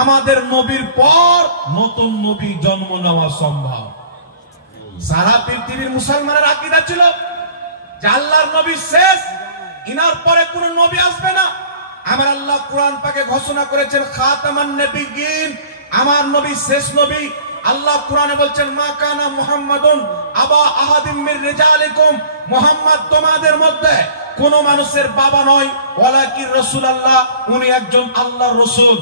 আমাদের নবীর পর নতুন নবী জন্ম নেওয়া সম্ভব। সারা পৃথিবীর মুসলমানের আকীদা ছিল যে আল্লাহর নবী শেষ, ইনার পরে কোন নবী আসবে না। আমার আল্লাহ কোরআন পাকে ঘোষণা করেছেন খাতামান নবিয়্যিন, আমার নবী শেষ নবী। আল্লাহ কোরআনে বলছেন মা কানা মুহাম্মাদুন আবা আহাদিম মির রিজালিকুম, মুহাম্মদ তোমাদের মধ্যে কোন মানুষের বাবা নয়, ওয়ালাকিন রাসূলুল্লাহ, উনি একজন আল্লাহর রাসূল।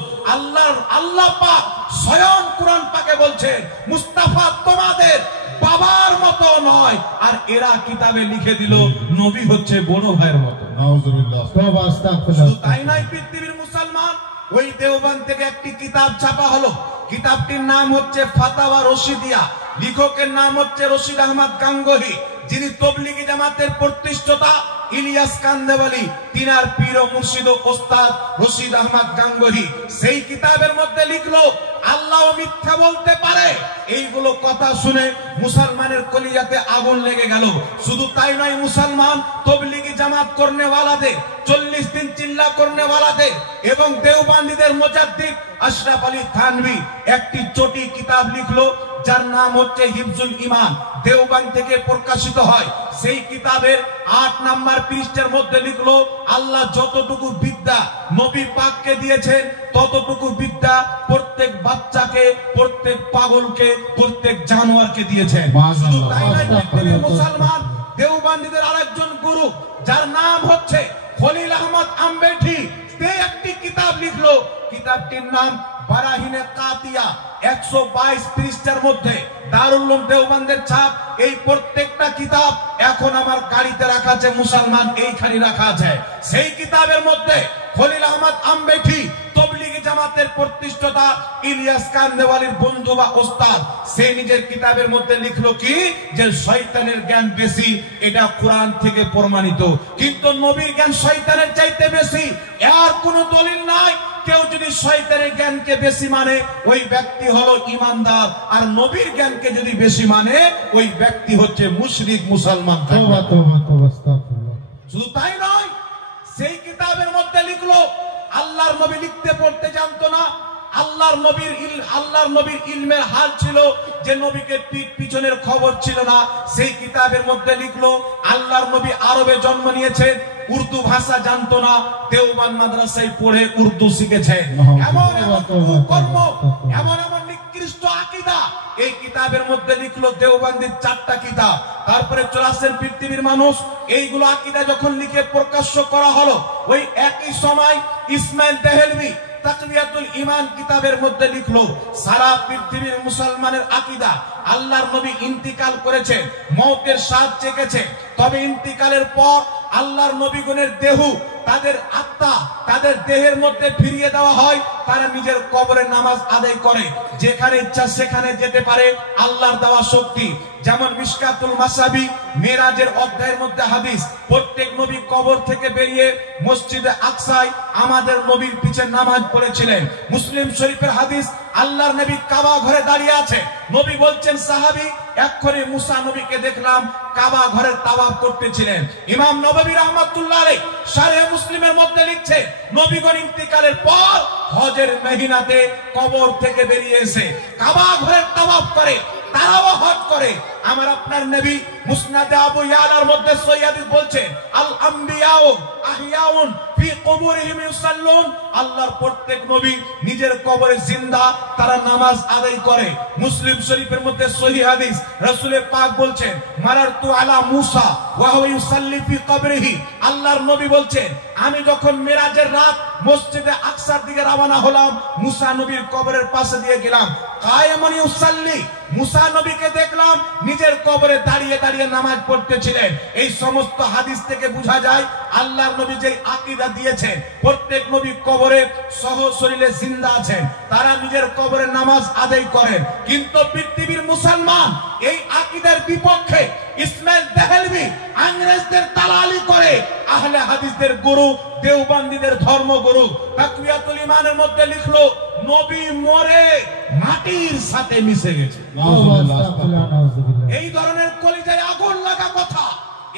আল্লাহ পাক স্বয়ং কোরআন পাকে বলছেন মুস্তাফা তোমাদের বাবার মতো নয়। আর এরা কিতাবে লিখে দিল নবী হচ্ছে বড় ভাইয়ের মতো। নাউজুবিল্লাহ, তওবা, আস্তাগফিরুল্লাহ। তাই নয়, পৃথিবীর মুসলমান ওই দেওবন্দ থেকে একটি কিতাব ছাপা হলো। কিতাবটির নাম হচ্ছে ফাতাওয়া রশিদিয়া, লেখকের নাম হচ্ছে রশিদ আহমদ গাঙ্গুহি, যিনি তবলিগি জামাতের প্রতিষ্ঠাতা ইলিয়াস কান্দেওয়ালি, তিনার পীর ও মুর্শিদ ও ওস্তাদ রশিদ আহমদ গাঙ্গুহি। সেই কিতাবের মধ্যে লিখলো আল্লাহ মিথ্যা বলতে পারে। এইগুলো কথা শুনে মুসলমানের কলিজাতে আগুন লেগে গেল। শুধু তাই নয়, মুসলমান তবলিগি জামাত করনে ওয়ালাদের, 40 দিন চিল্লা করনে ওয়ালাদের এবং দেওবন্দীদের মুজাদ্দিদ আশরাফ আলী থানভী একটি চটি কিতাব লিখলো, যার নাম হচ্ছে হিফজুল ঈমান, দেওবন্দ থেকে প্রকাশিত হয়। সেই কিতাবের 8 নাম্বার পৃষ্ঠার মধ্যে লিখলো আল্লাহ যতটুকু বিদ্যা নবী পাককে দিয়েছেন ততটুকু বিদ্যা প্রত্যেক বাচ্চাকে, প্রত্যেক পাগলকে, প্রত্যেক জানোয়ারকে দিয়েছেন। শুধু তাই নয়, পৃথিবীর মুসলমান দেওবন্দীদের আরেকজন গুরু, যার নাম হচ্ছে খলিল আহমদ আম্বেঠি, সে একটি কিতাব লিখলো। কিতাবটির নাম বারাহিনে কাতিয়া, 122 পৃষ্ঠার মধ্যে, দারুল উলুম দেওবন্দের ছাপ। এই প্রত্যেকটা কিতাব এখন আমার গাড়িতে রাখা আছে, মুসলমান এইখানে রাখা আছে। সেই কিতাবের মধ্যে খলিল আহমদ আম্বেঠি, তবলিগি জামাতের প্রতিষ্ঠাতা ইলিয়াস কান্দেওয়ালির বন্ধু বা ওস্তাদ, সে নিজের কিতাবের মধ্যে লিখলো কি যে শয়তানের জ্ঞান বেশি, এটা কোরআন থেকে প্রমাণিত। কিন্তু নবীর জ্ঞান শয়তানের চাইতে বেশি, এর কোনো দলিল নাই। কেউ যদি শয়তানের জ্ঞানকে বেশি মানে ওই ব্যক্তি হলো ইমানদার, আর নবীর জ্ঞানকে যদি বেশি মানে ওই ব্যক্তি হচ্ছে মুশরিক মুসলমান। শুধু তাই নয়, সেই কিতাবের মধ্যে লিখলো আল্লাহর নবী লিখতে পড়তে জানতো না। আল্লাহর নবীর ইলমের হাল ছিল যে নবীকে পিছনের খবর ছিল না। সেই কিতাবের মধ্যে লিখলো আল্লাহর নবী আরবে জন্ম নিয়েছেন, উর্দু ভাষা জানতো না, দেওবন্দ মাদ্রাসায় পড়ে উর্দু শিখেছেন। এমন এমন কর্ম, এমন এমন নিকৃষ্ট আকীদা এই কিতাবের মধ্যে লিখলো। দেওবন্দের 4টা কিতাব। তারপরে চলে আসেন পৃথিবীর মানুষ। এইগুলো আকীদা যখন লিখে প্রকাশ্য করা হলো, ওই একই সময় ইসমাইল দেহলভী তাকওয়াতুল ঈমান কিতাবের মধ্যে লিখলো সারা পৃথিবীর মুসলমানের আকীদা আল্লাহর নবী ইন্তিকাল করেছেন, মওতের স্বাদ চেখেছে, তবে ইন্তিকালের পর আল্লাহর নবীগণের দেহ, তাদের আত্মা তাদের দেহের মধ্যে ফিরিয়ে দেওয়া হয়। তারা নিজের কবরে নামাজ আদায় করে, যেখানে ইচ্ছা সেখানে যেতে পারে, আল্লাহর দেওয়া শক্তি। যেমন মিশকাতুল মাসাবি মেরাজের অধ্যায়ের মধ্যে হাদিস, প্রত্যেক নবী কবর থেকে বেরিয়ে মসজিদে আকসায় আমাদের নবীর পিছে নামাজ পড়েছিলেন। মুসলিম শরীফের হাদিস, আল্লাহর নবী কাবা ঘরে দাঁড়িয়ে আছে, নবী বলছেন সাহাবী এক্ষুনি মুসা নবীকে দেখলাম কাবা ঘরের তাওয়াফ করতেছিলেন। ইমাম নববী রাহমাতুল্লাহ আলাইহি শারহে মুসলিমের মধ্যে লিখছে নবীগণ ইন্তিকালের পর হজের মহিনাতে কবর থেকে বেরিয়ে এসে কাবা ঘরের তাওয়াফ করে, তারাও হজ করে। আমার আপনার নবী মুসনাদ আবু ইয়ালার মধ্যে সৈয়দ বলছেন আল আম্বিয়াউ আহিয়াউন ফি কুবুরিহিম ইউসাল্লুন, আল্লাহর প্রত্যেক নবী নিজের কবরে জিন্দা, তারা নামাজ আদায় করে। মুসলিম শরীফের মধ্যে সহিহ হাদিস, রাসূল পাক বলছেন মারারতু আলা মুসা ওয়া হুয়া ইউসাল্লি ফি কবরিহি, আল্লাহর নবী বলছেন আমি যখন মেরাজের রাত মসজিদে আকসার দিকে রওনা হলাম, মুসা নবীর কবরের পাশে দিয়ে গেলাম, কায়েমান ইউসাল্লি, মুসা নবীকে দেখলাম নিজের কবরে দাঁড়িয়ে দাঁড়িয়ে নামাজ পড়তেছিলেন। এই সমস্ত হাদিস থেকে বোঝা যায় আল্লাহর নবী যে আকীদা দিয়েছেন প্রত্যেক নবী কবরে সহ শরীরে জিন্দা আছেন, তারা নিজের কবরে নামাজ আদায় করেন। কিন্তু পৃথিবীর মুসলমান এই আকীদার বিপক্ষে ইসমাইল দেহলভী ইংরেজদের দালালি করে আহলে হাদিসদের গুরু দেওবন্দীদের ধর্মগুরু তাকওয়াতুল ঈমানের মধ্যে লিখলো নবী মরে মাটির সাথে মিশে গেছে। এই ধরনের কলিজায় আগুন লাগা কথা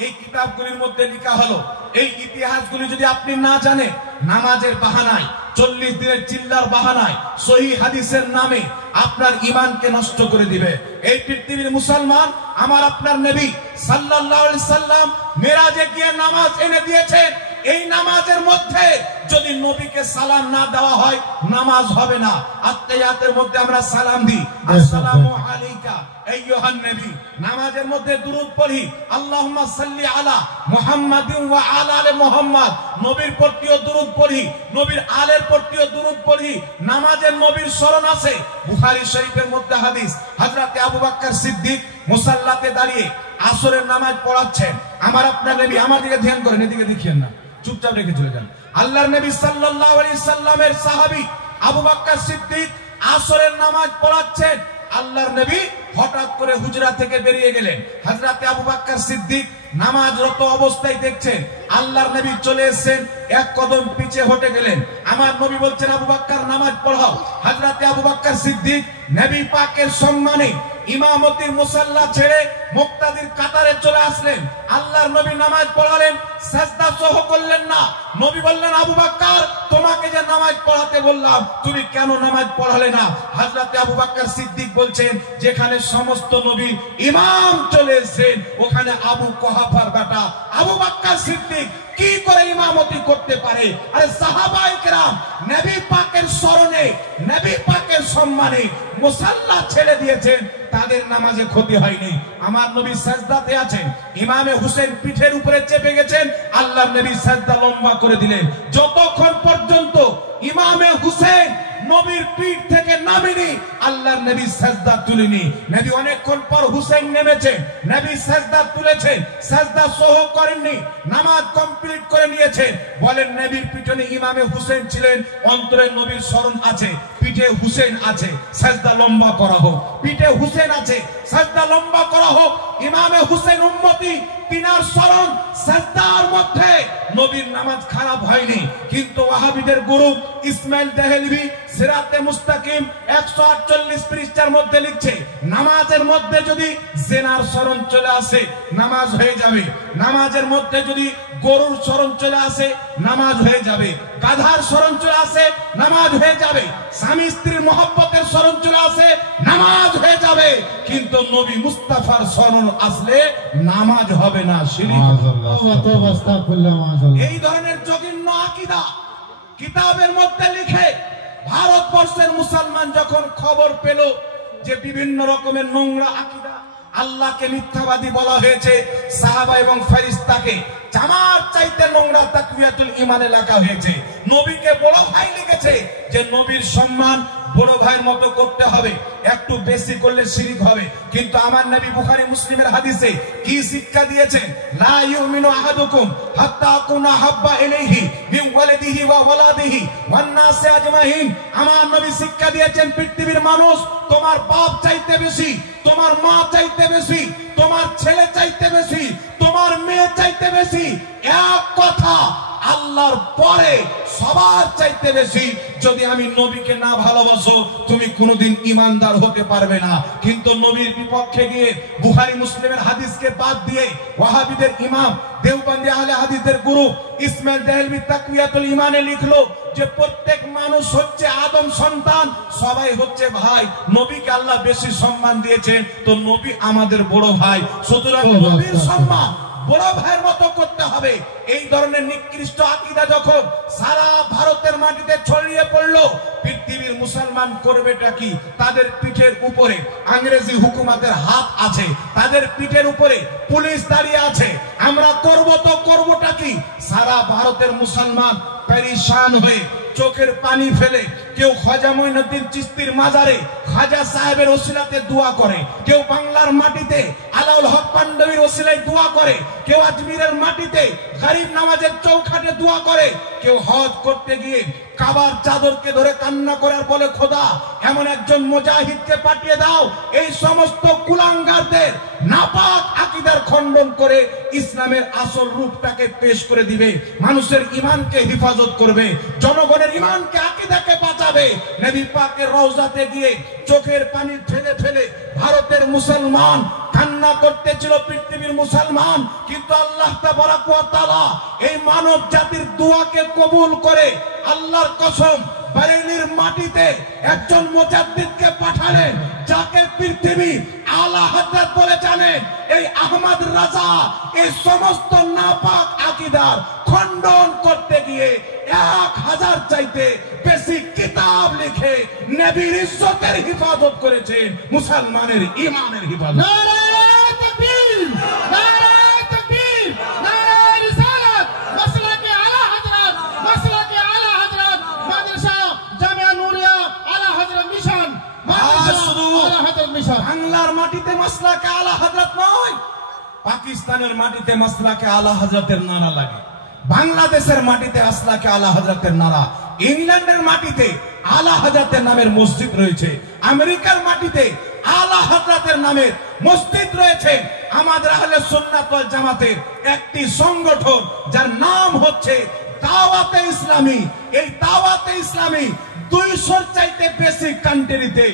এই কিতাবগুলির মধ্যে লেখা হলো এই ইতিহাসগুলি যদি আপনি না জানেন, নামাজের বাহানায়, 40 দিনের চিল্লার বাহানায়, সহিহ হাদিসের নামে আপনার ঈমানকে নষ্ট করে দিবে। এই পৃথিবীর মুসলমান, আমার আপনার নবী সাল্লাল্লাহু আলাইহি সাল্লাম মেরাজে গিয়ে নামাজ এনে দিয়েছেন। এই নামাজের মধ্যে যদি নবীকে সালাম না দেওয়া হয়, নামাজ হবে না। আত্তাহিয়াতের মধ্যে আমরা সালাম দিই, আসসালামু আলাইকা আইয়ুহান নবী। নামাজের মধ্যে দুরূদ পড়ি, আল্লাহুম্মা সাল্লি আলা মুহাম্মাদিন ওয়া আলা আলি মুহাম্মাদ। নবীর প্রতিও দুরূদ পড়ি, নবীর আলের প্রতিও দুরূদ পড়ি। নামাজের নবীর স্মরণ আছে। বুখারী শরীফের মধ্যে হাদিস, হযরত আবু বকর সিদ্দিক মুসাল্লাতে দাঁড়িয়ে আসরের নামাজ পড়াচ্ছেন। আমার আপনার নবী, আমার দিকে ধ্যান করেন, এদিকে দেখিয়েন না, চুপচাপ রেখে চলে যান। আল্লাহর নবী সাল্লাল্লাহু আলাইহি সাল্লামের সাহাবী আবু বকর সিদ্দিক আসরের নামাজ পড়াচ্ছেন। আল্লাহর নবী হঠাৎ করে হুজরা থেকে বেরিয়ে গেলেন। হযরত আবু বকর সিদ্দিক নামাজরত অবস্থায় দেখছেন আল্লাহর নবী চলে এসেছেন, এক কদম পিছে হটে গেলেন। আমার নবী বলছেন, আবু বকর নামাজ পড়াও। হযরত আবু বকর সিদ্দিক নবী পাকের সম্মানে ইমামতির মুসাল্লা ছেড়ে মুক্তাদির কাতারে চলে আসলেন। আল্লাহর নবী নামাজ পড়ালেন, সাজদা সহ করলেন না। নবী বললেন, আবু বকর, তোমাকে যে নামাজ পড়াতে বললাম, তুমি কেন নামাজ পড়ালে না? হযরত আবু বকর সিদ্দিক বলছেন, যেখানে সমস্ত নবী ইমাম চলে এসেছেন, ওখানে আবু কুহাফার বেটা আবু বকর সিদ্দিক কি করে ইমামতি করতে পারে? আরে সাহাবায়ে কেরাম নবী পাকের স্মরণে, নবী পাকের সম্মানে মুসাল্লা ছেড়ে দিয়েছেন, তাদের নামাজে ক্ষতি হয়নি। আমার নবী সাজদাতে আছেন, ইমামে হুসেন পিঠের উপরে চেপে গেছেন, আল্লাহর নবী সাজদা লম্বা করে দিলেন। যতক্ষণ পর্যন্ত ইমামে হুসেন নবীর পিঠ থেকে নামেনি, আল্লাহর নবী সাজদা তুলেনি। নবী অনেকক্ষণ পর হুসেন নেমেছে, নবী সাজদা তুলেছেন, সাজদা সহ করেননি, নামাজ কমপ্লিট করে নিয়েছেন। বলেন, নবীর পিছনে ইমামে হুসেন ছিলেন, অন্তরে নবীর স্মরণ আছে, পিঠে হুসেন আছে, সাজদা লম্বা করা হোক। পিঠে হুসেন আছে, সাজদা লম্বা করা হোক। ইমামে হুসেন উম্মতি, তিনার স্মরণ সাজদার মধ্যে, নবীর নামাজ খারাপ হয়নি। কিন্তু ওয়াহাবিদের গুরু ইসমাইল দেহলভি সিরাতে মুস্তাকিম 148 পৃষ্ঠার মধ্যে লিখছে, নামাজের মধ্যে যদি জিনার স্মরণ চলে আসে, নামাজ হয়ে যাবে। নামাজের মধ্যে যদি গরুর স্মরণ চলে আসে, নামাজ হয়ে যাবে। গাধার স্মরণ চলে আসে, নামাজ হয়ে যাবে। স্বামী স্ত্রীর মহব্বতের স্মরণ চলে আসে, নামাজ হয়ে যাবে। কিন্তু নবী মুস্তাফার স্মরণ আসলে নামাজ হবে না, শিরক। এই ধরনের জঘন্য আকীদা কিতাবের মধ্যে লিখে ভারতবর্ষের মুসলমান যখন খবর পেল যে বিভিন্ন রকমের নোংরা আকীদা, আল্লাহকে মিথ্যাবাদী বলা হয়েছে, সাহাবা এবং ফেরেশতাকে জামাত চাইতে নোংরা তাকওয়াতুল ঈমানে লেখা হয়েছে, নবীকে বড় ভাই লিখেছে যে নবীর সম্মান বড় ভাইয়ের মতো করতে হবে, একটু বেশি করলে শিরক হবে। কিন্তু আমার নবী বুখারী মুসলিমের হাদিসে কি শিক্ষা দিয়েছেন? লা ইউমিনু আহাদুকুম হাত্তা আকুনা হাব্বা ইলাইহি মিন ওয়ালিদিহি ওয়া ওয়ালাদিহি ওয়ান নাসি আজমাইন। আমার নবী শিক্ষা দিয়েছেন, পৃথিবীর মানুষ তোমার বাপ চাইতে বেশি, তোমার মা চাইতে বেশি, তোমার ছেলে চাইতে বেশি, তোমার মেয়ে চাইতে বেশি, এক কথা আল্লাহর পরে সবার চাইতে বেশি। যদি আমি নবীকে না ভালোবাসো, তুমি কোনোদিন ঈমানদার হতে পারবে না। কিন্তু নবীর বিপক্ষে গিয়ে বুখারী মুসলিমের হাদিসকে বাদ দিয়ে ওয়াহাবিদের ইমাম, দেওবন্দি আহলে হাদিসের গুরু ইসমাইল দেহলভি তাকওয়াতুল ঈমানে লিখলো যে প্রত্যেক মানুষ হচ্ছে আদম সন্তান, সবাই হচ্ছে ভাই। নবীকে আল্লাহ বেশি সম্মান দিয়েছেন, তো নবী আমাদের বড় ভাই, সুতরাং নবীর সম্মান বড় ভাইয়ের মতো করতে হবে। এই ধরনের নিকৃষ্ট আকীদা যখন সারা ভারতের মাটিতে ছড়িয়ে পড়লো, পৃথিবীর মুসলমান করবেটা কি? তাদের পিঠের উপরে ইংরেজি হুকুমতের হাত আছে, তাদের পিঠের উপরে পুলিশ দাঁড়িয়ে আছে। আমরা করব তো করবটা কি? সারা ভারতের মুসলমান পেরেশান হয়ে চোখের পানি ফেলে, কেউ খাজা মঈনুদ্দিন চিশতির মাজারে খাজা সাহেবের ওসিলাতে দোয়া করে, কেউ বাংলার মাটিতে আলাউল হক পান্ডবীর ওসিলায় দোয়া করে, কেউ আজমিরের মাটিতে গরিব নামাজের চৌখাটে দোয়া করে, কেউ হজ করতে গিয়ে কাবার চাদরকে ধরে কান্না করার বলে, খোদা এমন একজন মুজাহিদকে পাঠিয়ে দাও, এই সমস্ত কুলাঙ্গারদের নাপাক আকীদার খণ্ডন করে ইসলামের আসল রূপটাকে পেশ করে দিবে, মানুষের ঈমানকে হেফাজত করবে, জনগণের ঈমানকে আকীদাকে বাঁচাবে। নবী পাকের রওজাতে গিয়ে চোখের পানি ফেলে ফেলে ভারতের মুসলমান কান্না করতেছিল, পৃথিবীর মুসলমান। কিন্তু আল্লাহ তাবারাক ওয়া তাআলা এই মানব জাতির দোয়াকে কবুল করে আল্লাহর কসম বারেলির মাটিতে একজন মুজাদ্দিদকে পাঠালেন, যাকে পৃথিবী আলা হযরত বলে জানে। এই আহমদ রাজা এই সমস্ত নাপাক আকীদার খণ্ডন করতে গিয়ে 1000 চাইতে বেশি কিতাব লিখে নবীর ইজ্জতের হিফাজত করেছেন, মুসলমানের ঈমানের হিফাজত। নারায়ে তাকবীর, নারায়ে তাকবীর, নারায়ে রিসালাত, মাসলাকে আলা হযরত, মাসলাকে আলা হযরত, মাদ্রাসা জামিয়া নূরিয়া আলা হযরত মিশন, মাদ্রাসা আলা হযরত মিশন। বাংলার মাটিতে মাসলাকে আলা হযরত নয়, পাকিস্তানের মাটিতে মাসলাকে আলা হযরতের নারা লাগে। বাংলাদেশের মাটিতে আসলাকে আলা হযরতের নারা, ইংল্যান্ডের মাটিতে আলা হযরতের নামের মসজিদ রয়েছে, আমেরিকার মাটিতে আলা হযরতের নামের মসজিদ রয়েছে। আমাদের আহলে সুন্নাত ওয়াল জামাতের একটি সংগঠন যার নাম হচ্ছে দাওয়াতে ইসলামী। এই দাওয়াতে ইসলামী 200 চাইতে বেশি কান্ট্রিতে